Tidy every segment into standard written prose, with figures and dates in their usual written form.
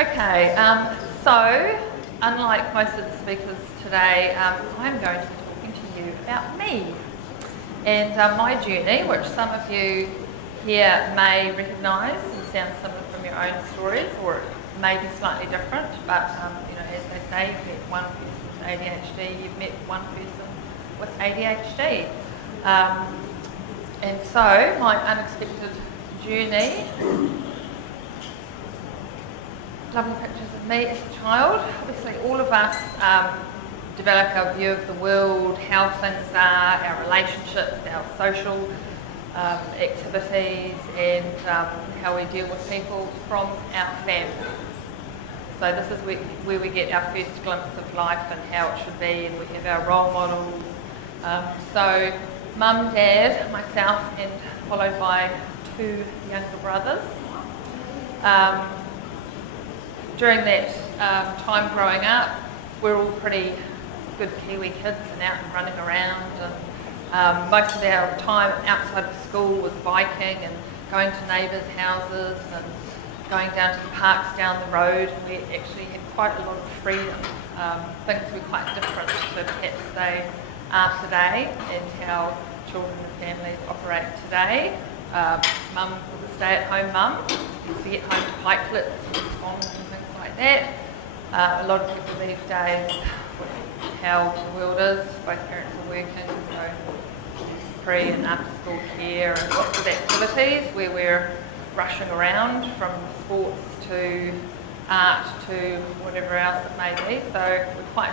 Okay, so unlike most of the speakers today, I'm going to be talking to you about me and my journey, which some of you here may recognise and sound similar from your own stories, or it may be slightly different, but as they say, you've met one person with ADHD, you've met one person with ADHD. And so my unexpected journey, lovely pictures of me as a child. Obviously all of us develop our view of the world, how things are, our relationships, our social activities, and how we deal with people from our family. So this is where we get our first glimpse of life and how it should be, and we have our role models. So mum, dad, myself, and followed by two younger brothers. During that time growing up, we're all pretty good Kiwi kids and out and running around, and most of our time outside of school was biking and going to neighbours' houses and going down to the parks down the road. We actually had quite a lot of freedom. Things were quite different to perhaps they are today and how children and families operate today. Mum was a stay-at-home mum, used to get home to pikelets and scones and things like that. A lot of people these days, with how the world is, both parents are working, so pre and after school care and lots of activities where we're rushing around from sports to art to whatever else it may be. So we're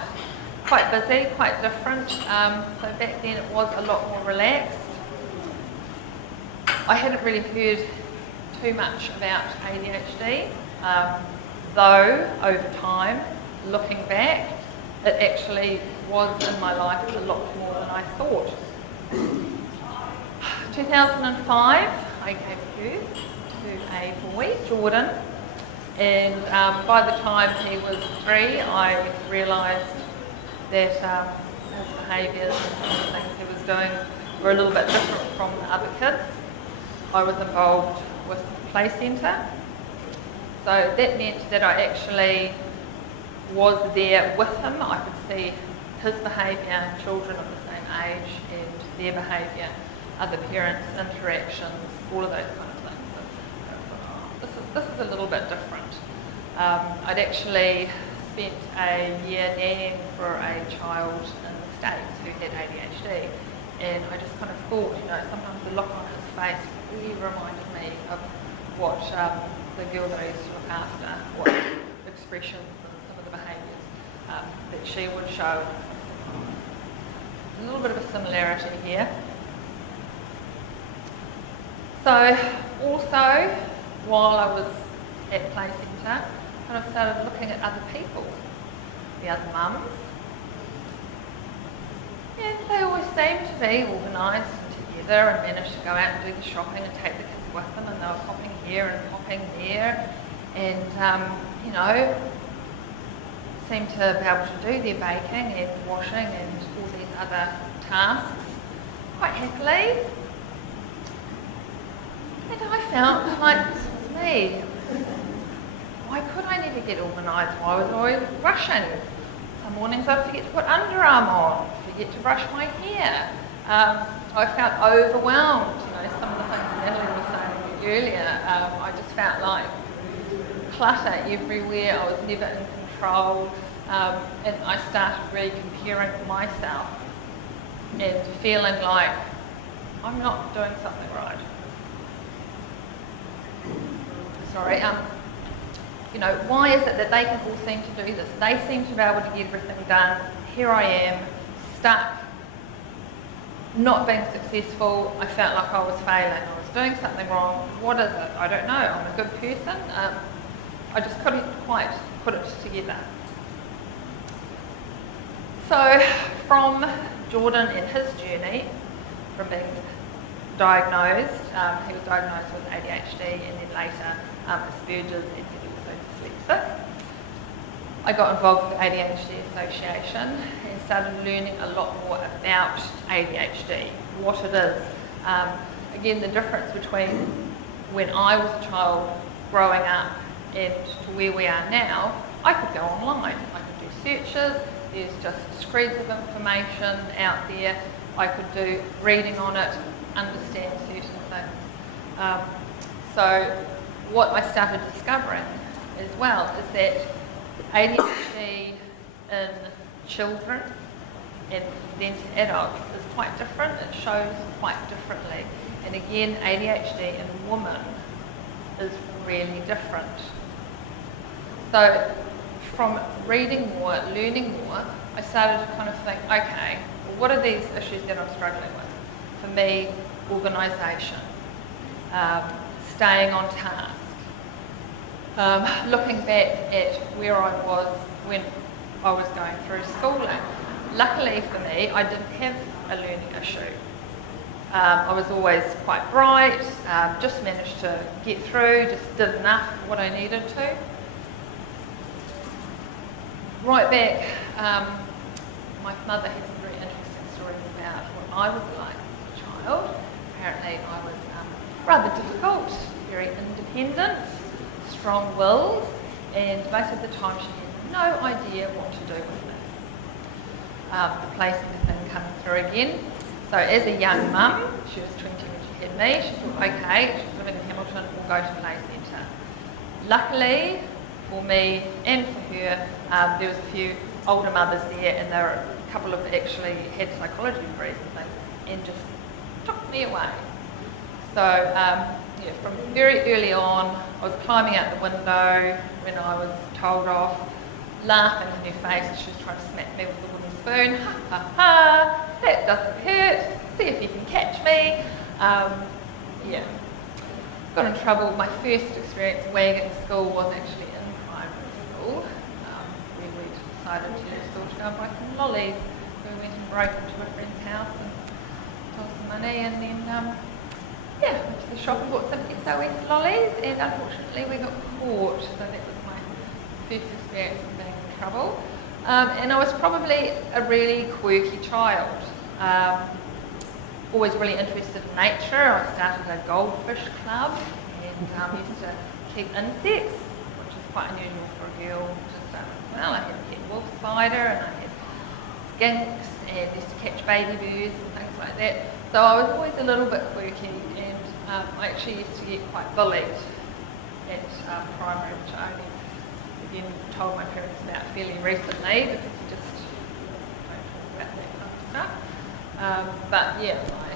quite busy, quite different. So back then it was a lot more relaxed. I hadn't really heard too much about ADHD, though over time, looking back, it actually was in my life a lot more than I thought. 2005, I gave birth to a boy, Jordan, and by the time he was 3, I realised that his behaviours and some of the things he was doing were a little bit different from the other kids. I was involved with the play centre, so that meant that I actually was there with him. I could see his behaviour, children of the same age, and their behaviour, other parents' interactions, all of those kind of things. So, this is a little bit different. I'd actually spent a year nannying for a child in the States who had ADHD, and I just kind of thought, sometimes the look on his face really reminded me of what the girl that I used to look after, what expressions and some of the behaviours that she would show. A little bit of a similarity here. So also, while I was at play centre, I kind of started looking at other people, the other mums, and they always seemed to be organised and together and managed to go out and do the shopping and take the kids with them, and they were popping here and popping there, and seemed to be able to do their baking and washing and all these other tasks quite happily. And I felt like this was me. Why could I never get organised? Why was I always rushing? Some mornings I'd forget to put underarm on, forget to brush my hair. I felt overwhelmed. Some of the things Natalie was saying earlier, I just felt like clutter everywhere. I was never in control. And I started really comparing myself and feeling like I'm not doing something right. Sorry, why is it that they can all seem to do this? They seem to be able to get everything done. Here I am, stuck, not being successful. I felt like I was failing. I was doing something wrong. What is it? I don't know. I'm a good person. I just couldn't quite put it together. So from Jordan and his journey, from being diagnosed, he was diagnosed with ADHD and then later Asperger's, and he was also dyslexic. I got involved with the ADHD Association and started learning a lot more about ADHD, what it is. Again, the difference between when I was a child growing up and to where we are now, I could go online. I could do searches. There's just screeds of information out there. I could do reading on it, understand certain things. So what I started discovering as well is that ADHD in children and then to adults is quite different. It shows quite differently. And again, ADHD in women is really different. So from reading more, learning more, I started to kind of think, okay, well, what are these issues that I'm struggling with? For me, organisation, staying on task, looking back at where I was when I was going through schooling. Luckily for me, I didn't have a learning issue. I was always quite bright, just managed to get through, just did enough what I needed to. Right back, my mother had some very interesting stories about what I was like as a child. Apparently I was rather difficult, very independent, strong-willed, and most of the time she had no idea what to do with me. The placement thing coming through again. So as a young mum, she was 20 when she had me, she thought, okay, she's living in Hamilton, we'll go to play centre. Luckily for me and for her, there was a few older mothers there, and there were a couple of actually had psychology degrees and things, and just took me away. So yeah, from very early on, I was climbing out the window when I was told off, laughing in her face as she was trying to smack me with a wooden spoon. Ha ha ha, that doesn't hurt, see if you can catch me. Yeah, got in trouble. My first experience wagging school was actually in primary school, where we decided to leave school to go and buy some lollies. So we went and broke into a friend's house and stole some money, and then yeah, went to the shop and bought some SOS lollies, and unfortunately we got caught. So that was my first experience of being in trouble. And I was probably a really quirky child. Always really interested in nature. I started a goldfish club and used to keep insects, which is quite unusual for a girl to start with. Well, I had a pet wolf spider and I had skinks and used to catch baby birds and things like that. So I was always a little bit quirky, and I actually used to get quite bullied at primary, which I only again told my parents about fairly recently because you just don't talk about that kind of stuff. But yeah, my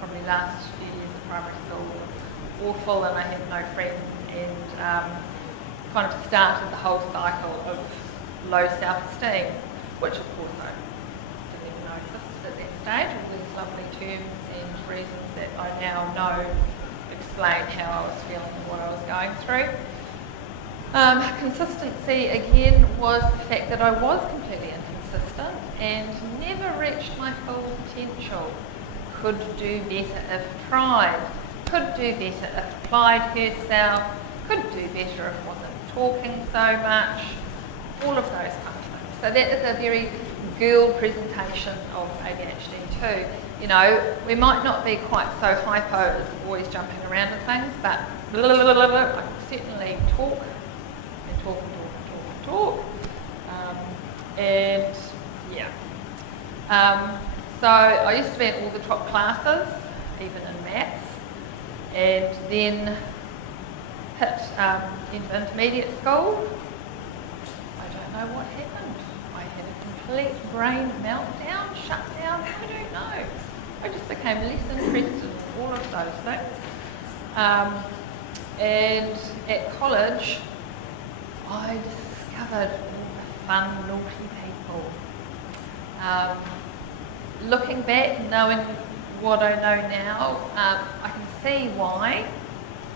probably last few years of primary school were awful, and I had no friends, and kind of started the whole cycle of low self-esteem, which of course I didn't even know existed at that stage. All these lovely terms and reasons that I now know explain how I was feeling and what I was going through. Consistency again was the fact that I was completely inconsistent and never reached my full potential. Could do better if tried, could do better if applied herself, could do better if wasn't talking so much, all of those kind of things. So that is a very girl presentation of ADHD too. You know, we might not be quite so hypo as the boys jumping around and things, but I can certainly talk. And yeah. So I used to be in all the top classes, even in maths, and then hit into intermediate school. I don't know what happened. I had a complete brain meltdown, shutdown, I don't know. I just became less interested in all of those things. And at college, I discovered all the fun, naughty people. Looking back, knowing what I know now, I can see why,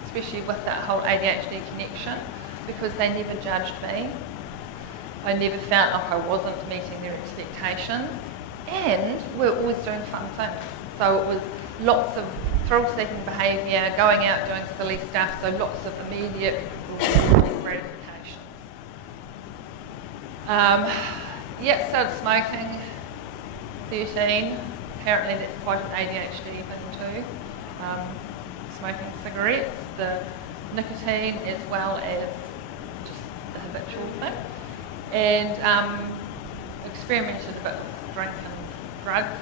especially with that whole ADHD connection, because they never judged me. I never felt like I wasn't meeting their expectations, and we're always doing fun things. So it was lots of thrill-seeking behaviour, going out doing silly stuff, so lots of immediate gratification. Started smoking, 13. Apparently that's quite an ADHD thing too. Smoking cigarettes, the nicotine as well as just the habitual thing. And experimented a bit with drink and drugs.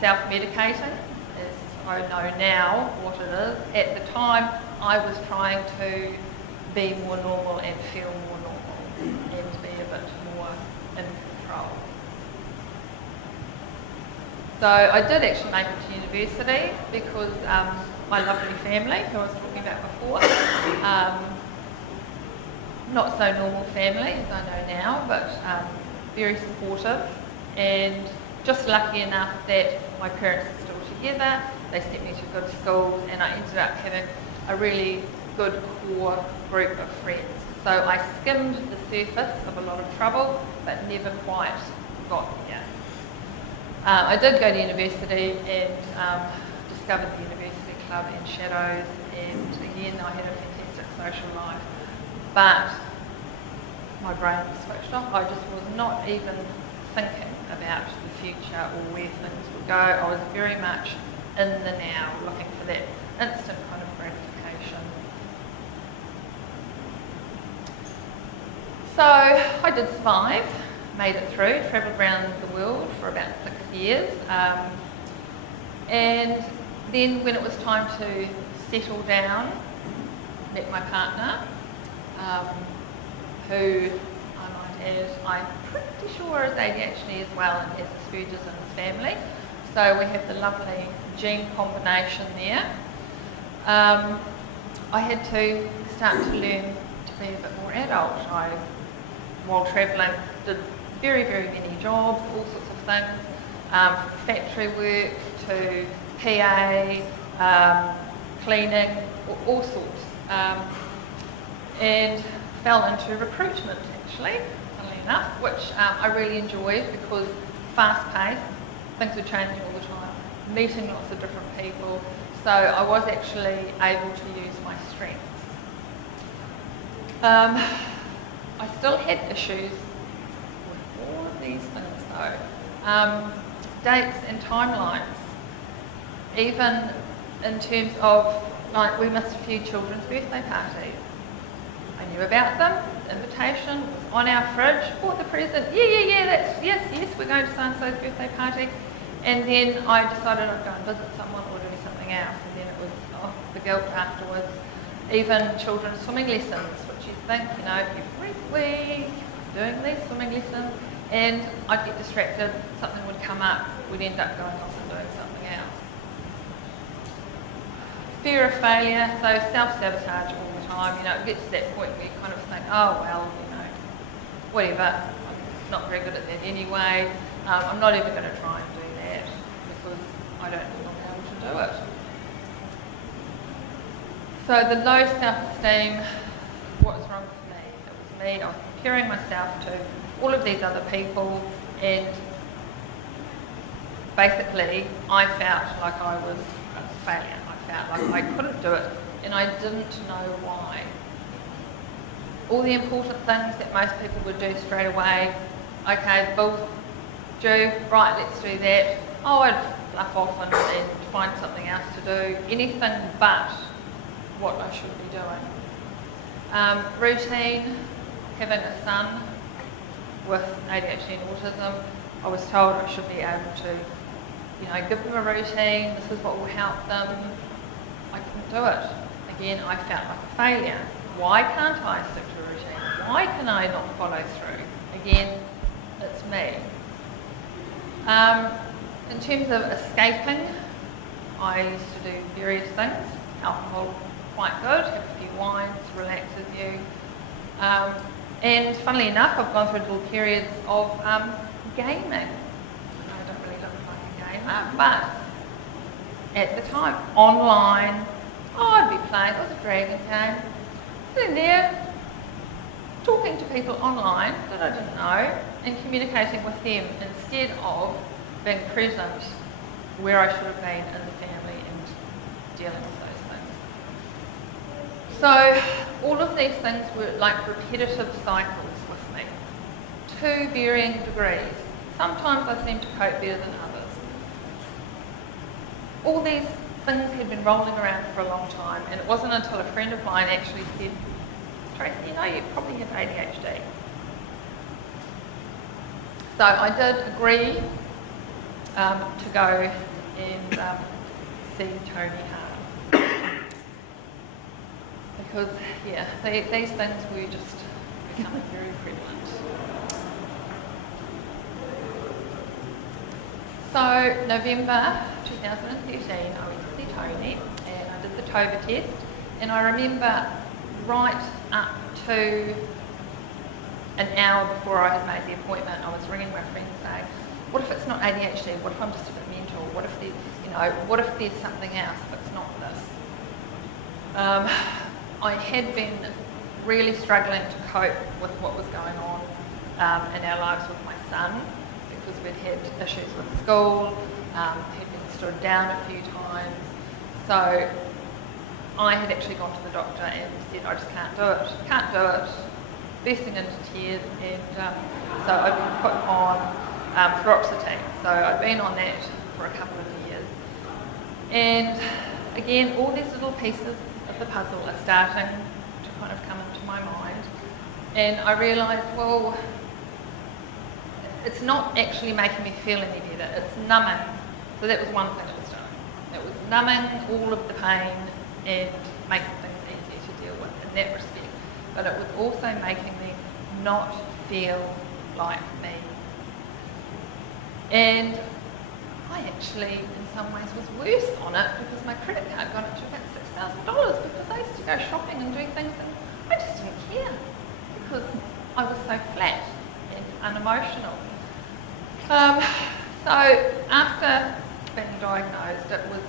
Self-medicating, as I know now what it is. At the time, I was trying to be more normal and feel more normal and be a bit more in control. So I did actually make it to university because my lovely family, who I was talking about before, not so normal family as I know now, but very supportive, and just lucky enough that my parents are still together. They sent me to good schools, and I ended up having a really good core group of friends. So I skimmed the surface of a lot of trouble, but never quite got there. I did go to university and discovered the university club and Shadows, and again I had a fantastic social life, but my brain was switched off. I just was not even thinking about the future or where things would go. I was very much in the now, looking for that instant kind of gratification. So I did survive, made it through, travelled around the world for about 6 years, and then when it was time to settle down, met my partner, who I might add, I'm pretty sure is ADHD as well and has Asperger's in his family. So we have the lovely gene combination there. I had to start to learn to be a bit more adult. I, while travelling, did very, very many jobs, all sorts of things, from factory work to PA, cleaning, all sorts, and fell into recruitment actually, funnily enough, which I really enjoyed because fast-paced, things were changing all the time, meeting lots of different people, so I was actually able to use my strengths. I still had issues with all of these things though. Dates and timelines, even in terms of, like, we missed a few children's birthday parties. I knew about them, the invitation was on our fridge, bought the present, yes, we're going to so-and-so's birthday party. And then I decided I'd go and visit someone or do something else, and then it was, the guilt afterwards. Even children's swimming lessons, which you think, every week, doing these swimming lessons, and I'd get distracted, something would come up, we'd end up going off and doing something else. Fear of failure, so self-sabotage all the time, it gets to that point where you kind of think, oh well, whatever, I'm not very good at that anyway, I'm not even going to try and do that because I don't think I'll be able to do it. So the low self-esteem, what was wrong with me? It was me, I was comparing myself to all of these other people, and basically I felt like I was a failure. I felt like I couldn't do it, and I didn't know why. All the important things that most people would do straight away, okay, Bill, Drew, right, let's do that. Oh, I'd fluff off and find something else to do, anything but what I should be doing. Routine, having a son with ADHD and autism, I was told I should be able to, give them a routine, this is what will help them. I couldn't do it. Again, I felt like a failure. Why can't I stick to a routine? Why can I not follow through? Again, it's me. In terms of escaping, I used to do various things. Alcohol, quite good, have a few wines, relaxes you. And funnily enough, I've gone through little periods of gaming. I don't really look like a gamer, but at the time, online, I'd be playing, it was a dragon game, sitting there, talking to people online that I didn't know, and communicating with them instead of being present where I should have been in the family and dealing with those things. So all of these things were like repetitive cycles with me, to varying degrees. Sometimes I seem to cope better than others. All these things had been rolling around for a long time, and it wasn't until a friend of mine actually said, Tracy, you know, you probably have ADHD. So I did agree to go and see Tony Hart. Because, yeah, these things were just becoming very prevalent. So, November 2013, I went to see Tony and I did the TOVA test, and I remember right up to an hour before I had made the appointment, I was ringing my friend saying, what if it's not ADHD? What if I'm just a bit mental? What if what if there's something else if it's not this? I had been really struggling to cope with what was going on in our lives with my son, because we'd had issues with school, he'd been stood down a few times. So I had actually gone to the doctor and said, I just can't do it, bursting into tears, and so I'd been put on fluoxetine. So I'd been on that for a couple of years. And again, all these little pieces of the puzzle are starting to kind of come into my mind. And I realised, well, it's not actually making me feel any better, it's numbing. So that was one thing it was doing. It was numbing all of the pain and making things easier to deal with in that respect. But it was also making me not feel like me. And I actually, in some ways, was worse on it because my credit card got up to about $6,000 because I used to go shopping and do things and I just didn't care because I was so flat and unemotional. So after being diagnosed, it was,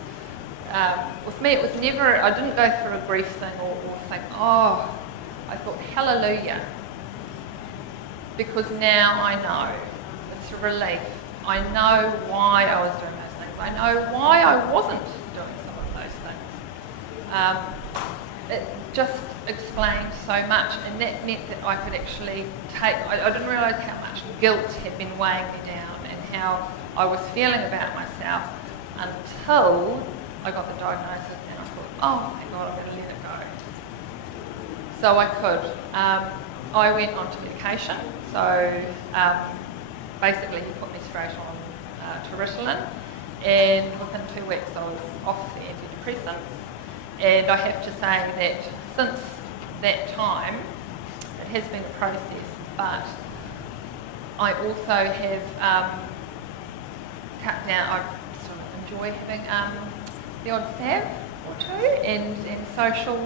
with me, it was never, I didn't go through a grief thing or think, oh, I thought, hallelujah, because now I know. It's a relief. I know why I was doing those things. I know why I wasn't doing some of those things. It just explained so much, and that meant that I could actually take, I didn't realise how much guilt had been weighing me down and how I was feeling about myself until I got the diagnosis, and I thought, oh my God, I'm going to let it go. So I could. I went on to medication, so basically he put me straight on Ritalin, and within 2 weeks I was off the antidepressants. And I have to say that since that time, it has been a process, but I also have cut down, I sort of enjoy having the odd salve or two and social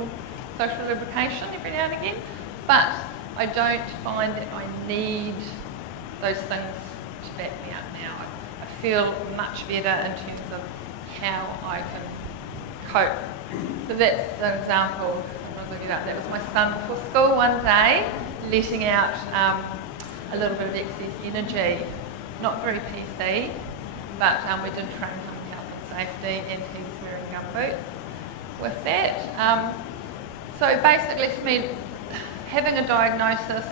lubrication every now and again, but I don't find that I need those things to back me up now. I feel much better in terms of how I can cope. So that's an example. That was my son before school one day, letting out a little bit of excess energy. Not very PC, but we did train him in health and safety, and he's wearing gumboots with that. So basically for me, having a diagnosis,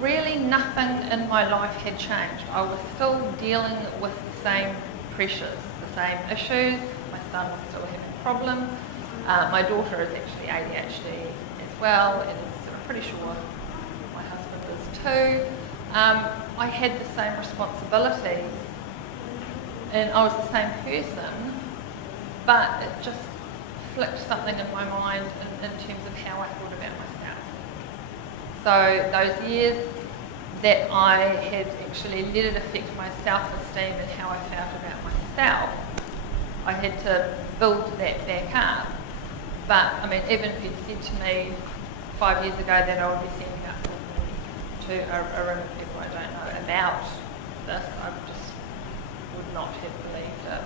really nothing in my life had changed. I was still dealing with the same pressures, the same issues. My son was still having problems. My daughter is actually ADHD as well, and I'm pretty sure my husband is too. I had the same responsibilities, and I was the same person, but it just flicked something in my mind in terms of how I thought about myself. So those years that I had actually let it affect my self-esteem and how I felt about myself, I had to build that back up. But I mean, even if you'd said to me 5 years ago that I would be sending up to a room of people I don't know about this, I just would not have believed it.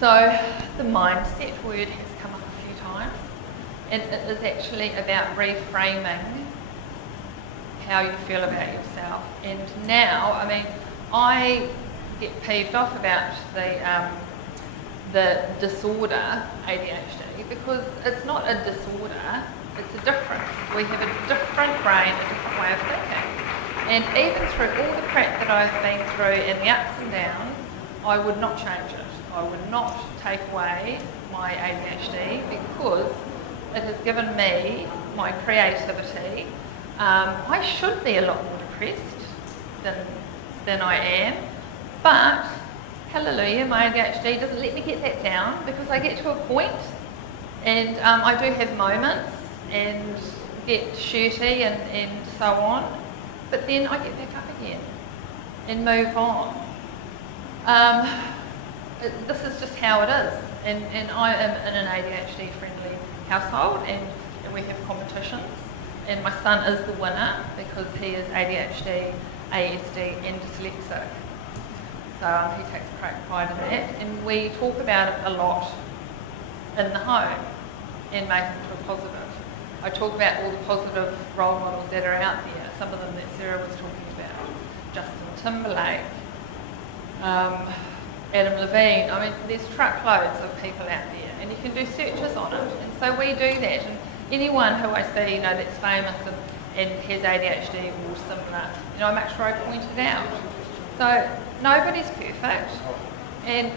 So the mindset word has come up a few times, and it is actually about reframing how you feel about yourself. And now, I mean, I get peeved off about the disorder ADHD because it's not a disorder, it's a difference. We have a different brain, a different way of thinking. And even through all the crap that I've been through and the ups and downs, I would not change it. I would not take away my ADHD because it has given me my creativity. I should be a lot more depressed than I am, but hallelujah, my ADHD doesn't let me get that down because I get to a point and I do have moments and get shirty and so on, but then I get back up again and move on. This is just how it is, and I am in an ADHD friendly household, and we have competitions, and my son is the winner because he is ADHD, ASD and dyslexic, so he takes great pride in that, and we talk about it a lot in the home and make it into a positive. I talk about all the positive role models that are out there, some of them that Sarah was talking about, Justin Timberlake, Adam Levine. I mean, there's truckloads of people out there, and you can do searches on it. And so we do that. And anyone who I see, that's famous and has ADHD or similar, I make sure I point it out. So nobody's perfect. And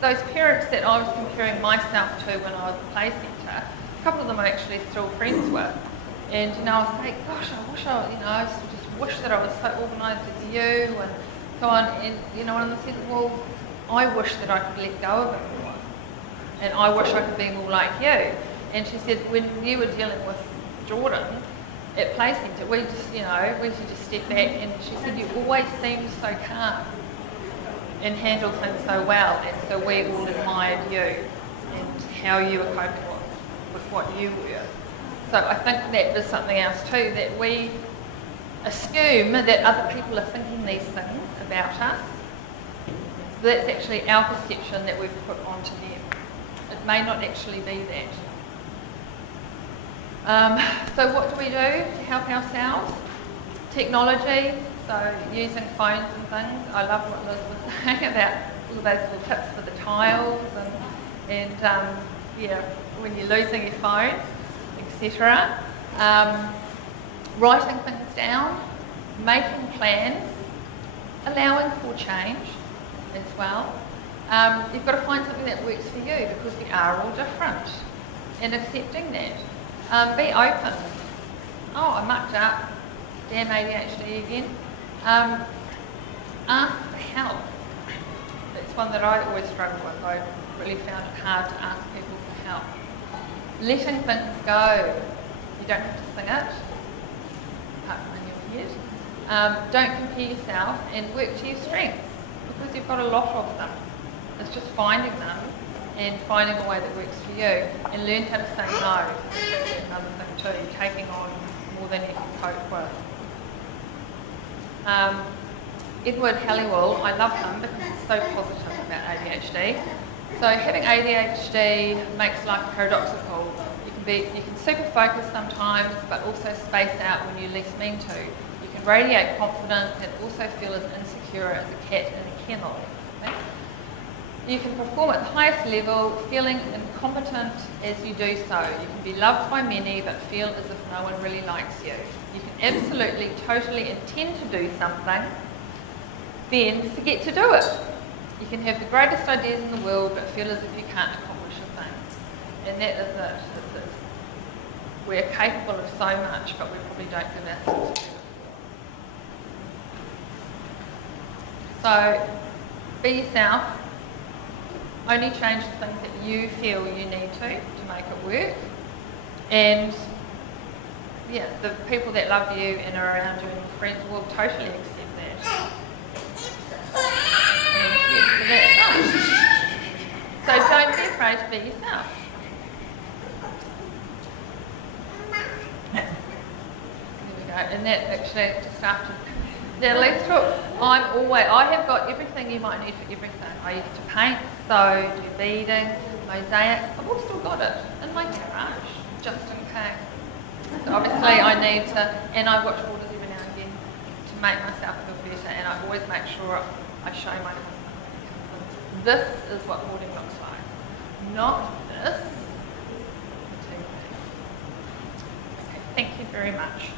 those parents that I was comparing myself to when I was at the play centre, a couple of them I'm actually still friends with. And I was like, gosh, I wish I just wish that I was so organised as you and so on. And and I said, well, I wish that I could let go of it more, and I wish I could be more like you. And she said, when you were dealing with Jordan at play centre, we just step back, and she said, you always seemed so calm and handled things so well, and so we all admired you and how you were coping with what you were. So I think that is something else too, that we assume that other people are thinking these things about us. That's actually our perception that we've put onto them. It may not actually be that. So what do we do to help ourselves? Technology, so using phones and things. I love what Liz was saying about all of those little tips for the tiles and when you're losing your phone, etc. Writing things down, making plans, allowing for change as well. You've got to find something that works for you because we are all different, and accepting that. Be open. Oh, I mucked up. Damn ADHD again. Ask for help. That's one that I always struggle with. I really found it hard to ask people for help. Letting things go. You don't have to sing it, apart from in your head. Don't compare yourself and work to your strengths, because you've got a lot of them. It's just finding them and finding a way that works for you, and learn how to say no. That's another thing too, taking on more than you can cope with. Edward Halliwell, I love him because he's so positive about ADHD. So having ADHD makes life paradoxical. You can super focus sometimes, but also space out when you least mean to. You can radiate confidence and also feel as insecure as a cat in a kennel. Okay? You can perform at the highest level, feeling incompetent as you do so. You can be loved by many, but feel as if no one really likes you. You can absolutely, totally intend to do something, then forget to do it. You can have the greatest ideas in the world, but feel as if you can't accomplish a thing. And that is it. We're capable of so much, but we probably don't give ourselves credit for. So, be yourself. Only change the things that you feel you need to make it work. And the people that love you and are around you and your friends will totally accept that. So don't be afraid to be yourself. There we go. And that actually just after the let's talk. I have got everything you might need for everything. I used to paint, sew, do beading, mosaics. I've all still got it in my garage, just in case. So obviously I need to, and I watch waters every now and again to make myself feel better, and I always make sure I show my this is what hoarding looks like, not this. Okay, thank you very much.